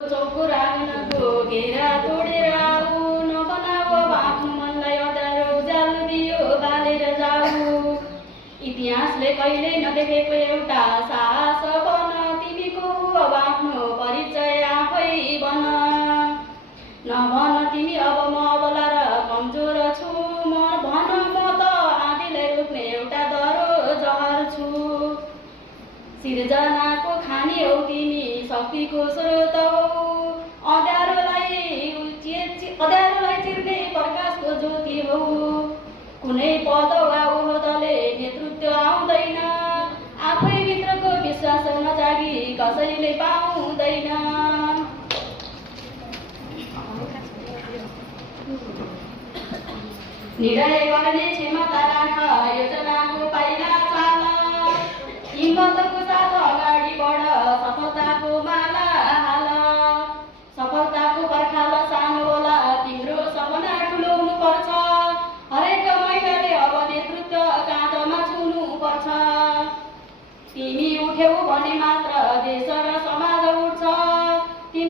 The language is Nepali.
चौको राख्नको घेरा तोडेर आऊ, नबनाऊ अब आफ्नो मनलाई अँध्यारो, उज्यालो दियो बालेर जाऊ। इतिहासले कहिल्यै नदेखेको एउटा साहस बन, तिमीको अब आफ्नो परिचय आफै बन। नभन तिमी अब म अबला र कमजोर छु, म भन म त आँधीलाई रोक्ने एउटा दरो जहर छु। सिर्जनाको खानी हौ तिमी, शक्तिको स्रोत हौ, अँध्यारोलाई चिर्ने प्रकाशको ज्योति हौ। कुनै पद वा ओहदाले नेतृत्व आउँदैन, आफैभित्रको विश्वास नजागी कसैले पाउँदैन। निर्णय गर्ने क्षमता राख, योजनाको पाइला चाल, हिम्मतको साथ अगाडि बढ, सफलताको माला हाल। सफलताको पर्खाल सानो होला, तिम्रो सपना ठुलो हुनुपर्छ। हरेक महिलाले अब नेतृत्व काँधमा छुनु पर्छ। तिमी उठ्यौ भने मात्र देश र समाज उठ्छ।